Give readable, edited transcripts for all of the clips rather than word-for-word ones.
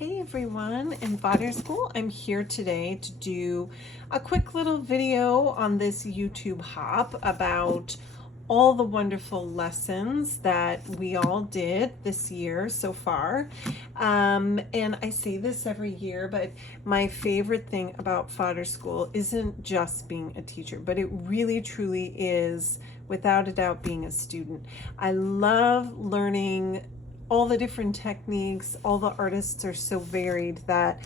Hey everyone, in Fodder School, I'm here today to do a quick little video on this YouTube hop about all the wonderful lessons that we all did this year so far. And I say this every year, but my favorite thing about Fodder School isn't just being a teacher, but it really truly is, without a doubt, being a student. I love learning all the different techniques. All the artists are so varied that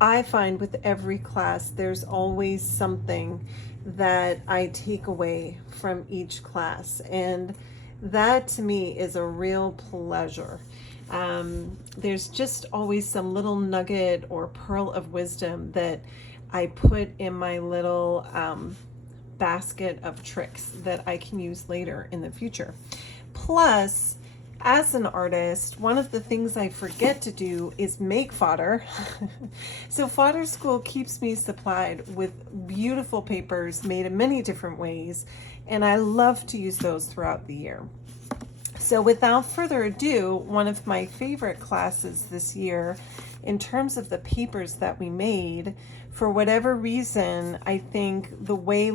I find with every class there's always something that I take away from each class, and that to me is a real pleasure. There's just always some little nugget or pearl of wisdom that I put in my little basket of tricks that I can use later in the future. Plus, as an artist, one of the things I forget to do is make fodder. So Fodder School keeps me supplied with beautiful papers made in many different ways, and I love to use those throughout the year. So without further ado, one of my favorite classes this year in terms of the papers that we made, for whatever reason, I think the way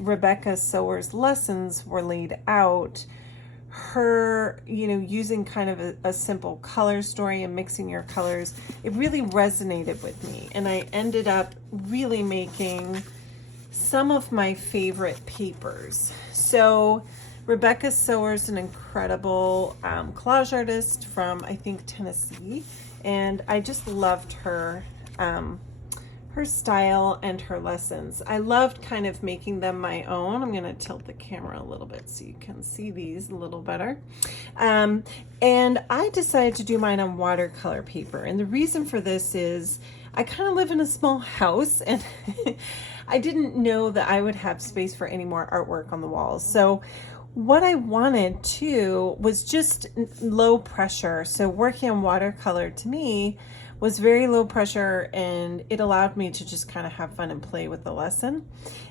Rebecca Sower's lessons were laid out, her, using kind of a simple color story and mixing your colors, it really resonated with me. And I ended up really making some of my favorite papers. So Rebecca Sower's an incredible collage artist from, I think, Tennessee. And I just loved her style and her lessons. I loved kind of making them my own. I'm going to tilt the camera a little bit so you can see these a little better. And I decided to do mine on watercolor paper. And the reason for this is I kind of live in a small house, and I didn't know that I would have space for any more artwork on the walls. So what I wanted to was just low pressure. So working on watercolor to me was very low pressure, and it allowed me to just kind of have fun and play with the lesson.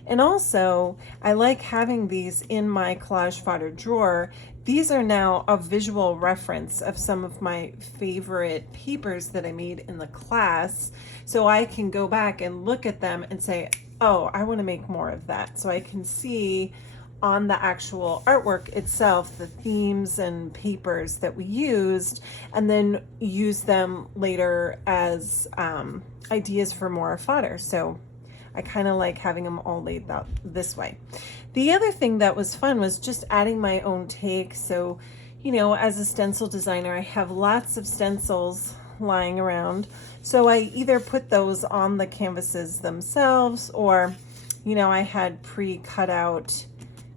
And also, I like having these in my collage fodder drawer. These are now a visual reference of some of my favorite papers that I made in the class, so I can go back and look at them and say, oh, I want to make more of that. So I can see on the actual artwork itself the themes and papers that we used, and then use them later as ideas for more fodder. So I kind of like having them all laid out this way. The other thing that was fun was just adding my own take. So, as a stencil designer, I have lots of stencils lying around. So I either put those on the canvases themselves, or, I had pre-cut out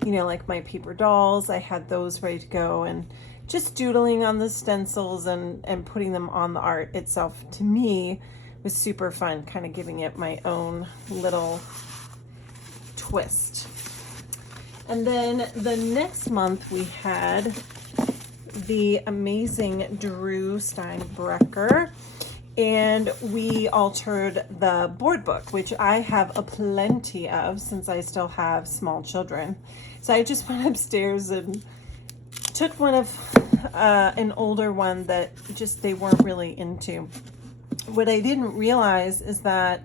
like my paper dolls. I had those ready to go, and just doodling on the stencils and putting them on the art itself, to me, was super fun, kind of giving it my own little twist. And then the next month we had the amazing Drew Steinbrecher, and we altered the board book, which I have a plenty of since I still have small children. So I just went upstairs and took one of an older one that just they weren't really into. What I didn't realize is that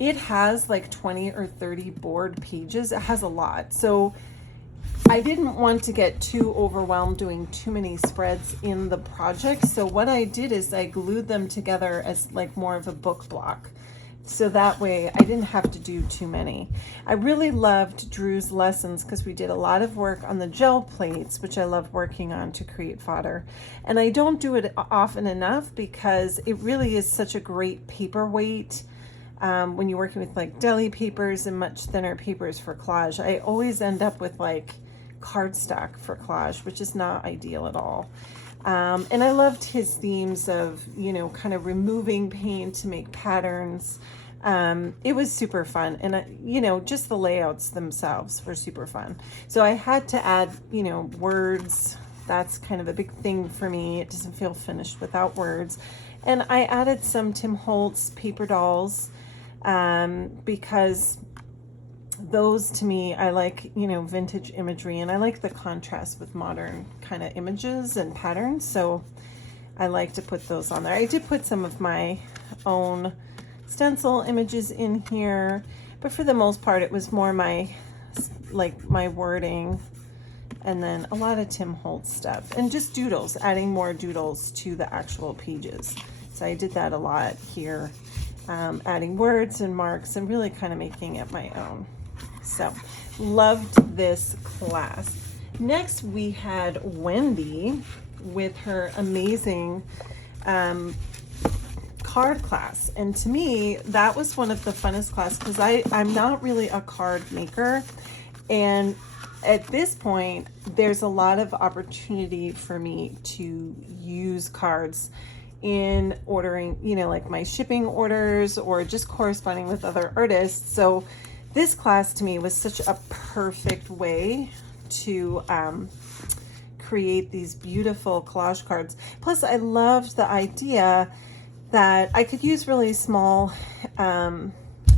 it has like 20 or 30 board pages. It has a lot. So I didn't want to get too overwhelmed doing too many spreads in the project. So what I did is I glued them together as like more of a book block. So that way I didn't have to do too many. I really loved Drew's lessons because we did a lot of work on the gel plates, which I love working on to create fodder. And I don't do it often enough because it really is such a great paperweight. When you're working with like deli papers and much thinner papers for collage, I always end up with like cardstock for collage, which is not ideal at all. And I loved his themes of, kind of removing paint to make patterns. It was super fun. And, just the layouts themselves were super fun. So I had to add, words. That's kind of a big thing for me. It doesn't feel finished without words. And I added some Tim Holtz paper dolls because those, to me, I like, vintage imagery, and I like the contrast with modern kind of images and patterns. So I like to put those on there. I did put some of my own stencil images in here, but for the most part it was more my wording, and then a lot of Tim Holtz stuff and just doodles, adding more doodles to the actual pages. So I did that a lot here, adding words and marks and really kind of making it my own. So loved this class. Next we had Wendy with her amazing card class, and to me that was one of the funnest classes because I'm not really a card maker, and at this point there's a lot of opportunity for me to use cards in ordering, you know, like my shipping orders or just corresponding with other artists. So this class to me was such a perfect way to create these beautiful collage cards. Plus I loved the idea that I could use really small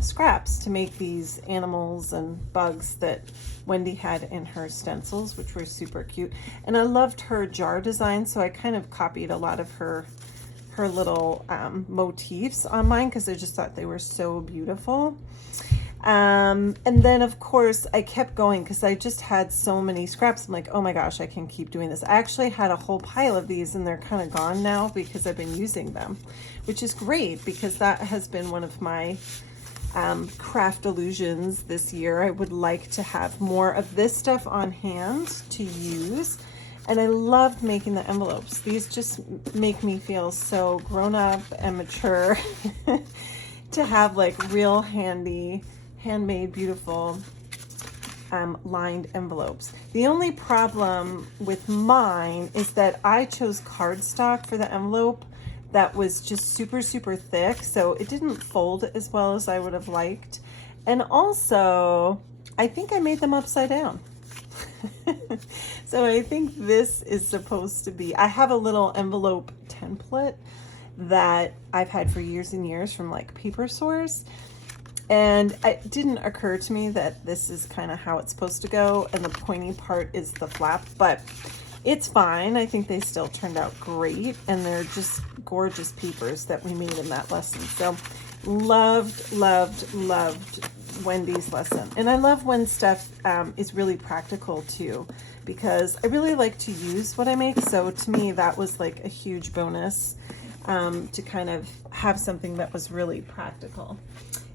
scraps to make these animals and bugs that Wendy had in her stencils, which were super cute. And I loved her jar design, so I kind of copied a lot of her little motifs on mine because I just thought they were so beautiful. And then of course I kept going because I just had so many scraps. I'm like, oh my gosh, I can keep doing this. I actually had a whole pile of these and they're kind of gone now because I've been using them, which is great because that has been one of my craft illusions this year. I would like to have more of this stuff on hand to use. And I loved making the envelopes. These just make me feel so grown up and mature to have like real handy, handmade, beautiful lined envelopes. The only problem with mine is that I chose cardstock for the envelope that was just super, super thick. So it didn't fold as well as I would have liked. And also, I think I made them upside down. So I think this is supposed to be, I have a little envelope template that I've had for years and years from like Paper Source. And it didn't occur to me that this is kind of how it's supposed to go. And the pointy part is the flap, but it's fine. I think they still turned out great. And they're just gorgeous papers that we made in that lesson. So loved, loved, loved Wendy's lesson. And I love when stuff is really practical too, because I really like to use what I make. So to me, that was like a huge bonus to kind of have something that was really practical.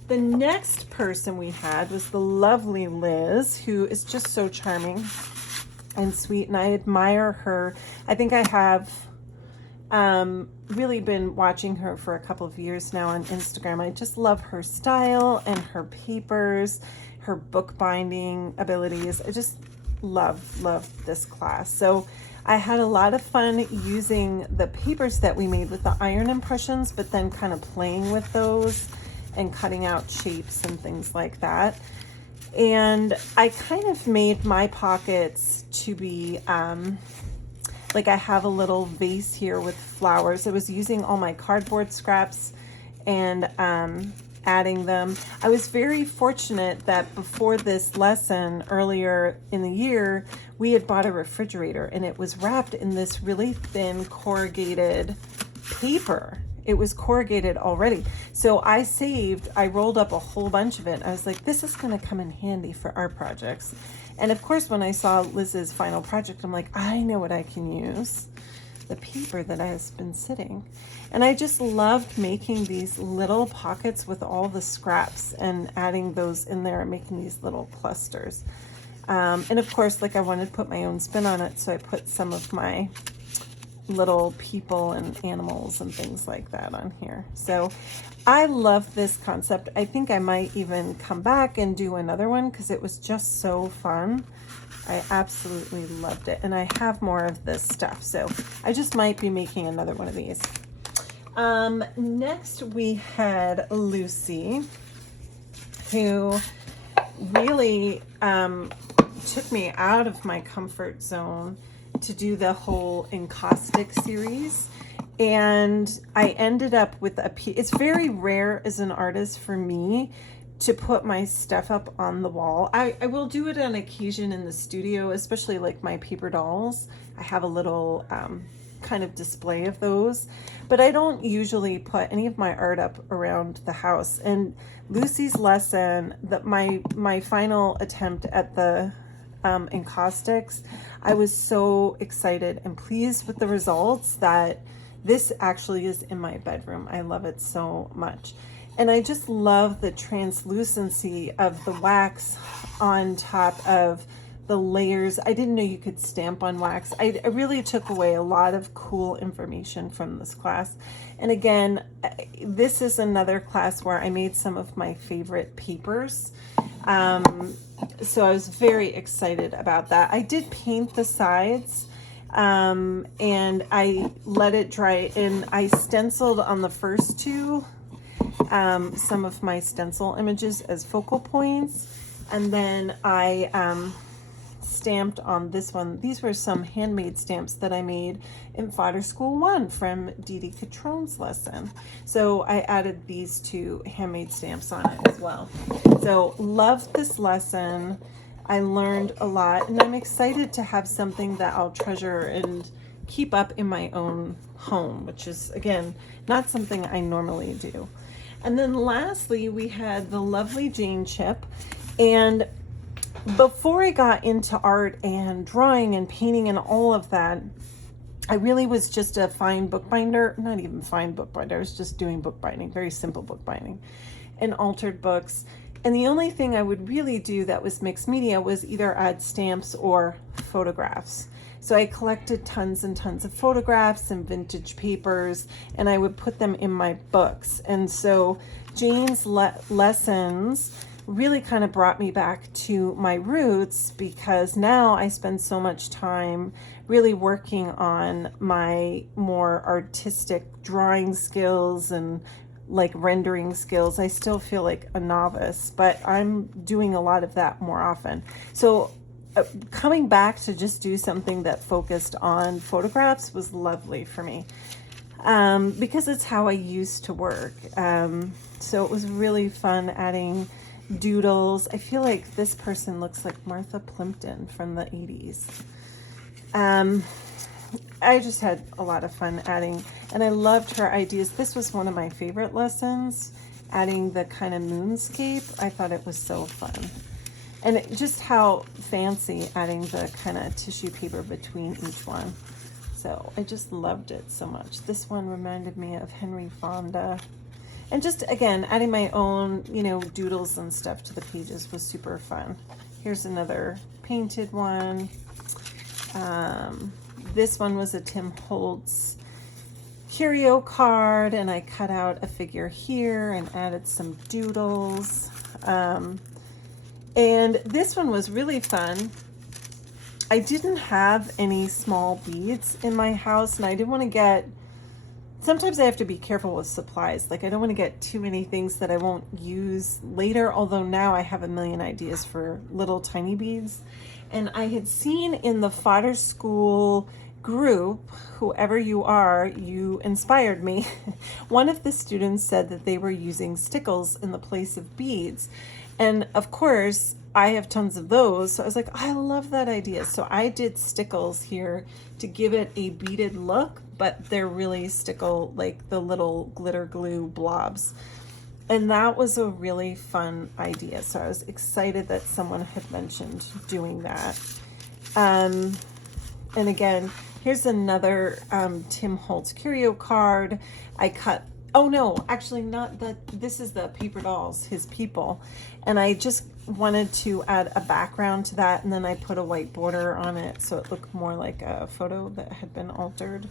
The next person we had was the lovely Liz, who is just so charming and sweet, and I admire her. I think I have really been watching her for a couple of years now on Instagram. I just love her style and her papers, her bookbinding abilities. I just love this class. So I had a lot of fun using the papers that we made with the iron impressions, but then kind of playing with those and cutting out shapes and things like that. And I kind of made my pockets to be like I have a little vase here with flowers. I was using all my cardboard scraps and adding them. I was very fortunate that before this lesson earlier in the year, we had bought a refrigerator and it was wrapped in this really thin corrugated paper. It was corrugated already. So I rolled up a whole bunch of it. I was like, this is gonna come in handy for our projects. And of course, when I saw Liz's final project, I'm like, I know what I can use. The paper that has been sitting. And I just loved making these little pockets with all the scraps and adding those in there and making these little clusters. And of course, like I wanted to put my own spin on it, so I put some of my little people and animals and things like that on here. So I love this concept. I think I might even come back and do another one because it was just so fun. I absolutely loved it. And I have more of this stuff, so I just might be making another one of these. Next we had Lucy, who really took me out of my comfort zone to do the whole encaustic series. And I ended up with it's very rare as an artist for me to put my stuff up on the wall. I will do it on occasion in the studio, especially like my paper dolls. I have a little kind of display of those, but I don't usually put any of my art up around the house. And Lucy's lesson, that my final attempt at the encaustics, I was so excited and pleased with the results that this actually is in my bedroom. I love it so much. And I just love the translucency of the wax on top of the layers. I didn't know you could stamp on wax. I really took away a lot of cool information from this class. And again, this is another class where I made some of my favorite papers. So I was very excited about that. I did paint the sides, and I let it dry, and I stenciled on the first two some of my stencil images as focal points, and then I stamped on this one. These were some handmade stamps that I made in Fodder School 1 from Dee Dee Catrone's lesson. So I added these two handmade stamps on it as well. So loved this lesson. I learned a lot, and I'm excited to have something that I'll treasure and keep up in my own home, which is, again, not something I normally do. And then lastly, we had the lovely Jane Chipp. And before I got into art and drawing and painting and all of that, I really was just a fine bookbinder. Not even fine bookbinder, I was just doing bookbinding, very simple bookbinding, and altered books. And the only thing I would really do that was mixed media was either add stamps or photographs. So I collected tons and tons of photographs and vintage papers, and I would put them in my books. And so Jane's lessons really kind of brought me back to my roots, because now I spend so much time really working on my more artistic drawing skills and like rendering skills. I still feel like a novice, but I'm doing a lot of that more often. So coming back to just do something that focused on photographs was lovely for me, because it's how I used to work. So it was really fun adding doodles. I feel like this person looks like Martha Plimpton from the 80s. I just had a lot of fun adding, and I loved her ideas. This was one of my favorite lessons, adding the kind of moonscape. I thought it was so fun. And just how fancy adding the kind of tissue paper between each one. So I just loved it so much. This one reminded me of Henry Fonda. And just, again, adding my own, doodles and stuff to the pages was super fun. Here's another painted one. This one was a Tim Holtz curio card, and I cut out a figure here and added some doodles. And this one was really fun. I didn't have any small beads in my house, and I didn't want to get, sometimes I have to be careful with supplies. Like, I don't want to get too many things that I won't use later, although now I have a million ideas for little tiny beads. And I had seen in the Fodder School group, whoever you are, you inspired me. One of the students said that they were using stickles in the place of beads. And of course, I have tons of those. So I was like, I love that idea. So I did stickles here to give it a beaded look, but they're really stickle, like the little glitter glue blobs. And that was a really fun idea. So I was excited that someone had mentioned doing that. And again, here's another Tim Holtz curio card. I cut, oh no, actually not that, this is the paper dolls, his people. And I just wanted to add a background to that, and then I put a white border on it so it looked more like a photo that had been altered.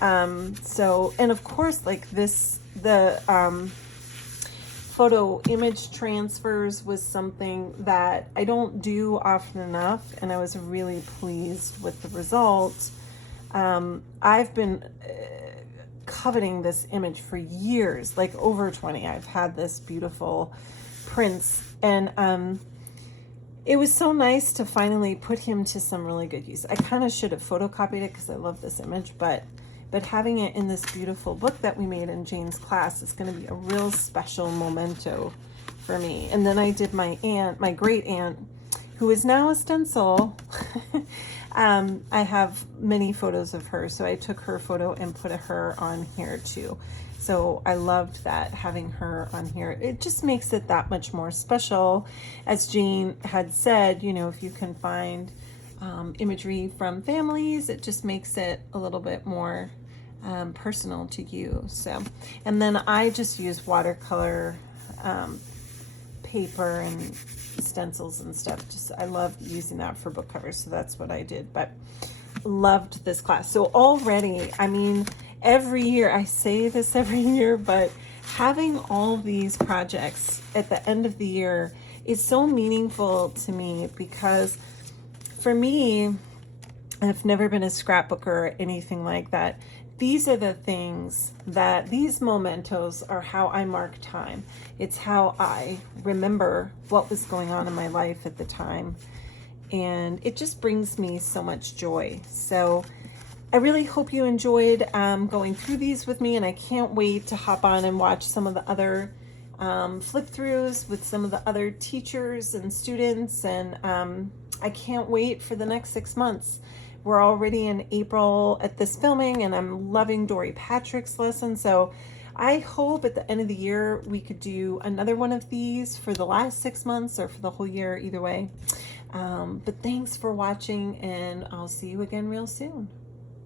So, and of course, like this, the photo image transfers was something that I don't do often enough, and I was really pleased with the results. I've been coveting this image for years, like over 20. I've had this beautiful prints, and it was so nice to finally put him to some really good use. I kind of should have photocopied it because I love this image, but having it in this beautiful book that we made in Jane's class is going to be a real special memento for me. And then I did my aunt, my great aunt, who is now a stencil. I have many photos of her, so I took her photo and put her on here too. So I loved that, having her on here. It just makes it that much more special. As Jane had said, you know, if you can find imagery from families, it just makes it a little bit more personal to you. So, and then I just use watercolor paper and stencils and stuff. Just, I love using that for book covers, so that's what I did. But loved this class. So already, I mean, every year, I say this every year, but having all these projects at the end of the year is so meaningful to me, because for me, I've never been a scrapbooker or anything like that. These are the things that, these mementos are how I mark time. It's how I remember what was going on in my life at the time. And it just brings me so much joy. So I really hope you enjoyed going through these with me, and I can't wait to hop on and watch some of the other flip throughs with some of the other teachers and students. And I can't wait for the next 6 months. We're already in April at this filming, and I'm loving Dory Patrick's lesson. So I hope at the end of the year we could do another one of these for the last 6 months or for the whole year, either way. But thanks for watching, and I'll see you again real soon.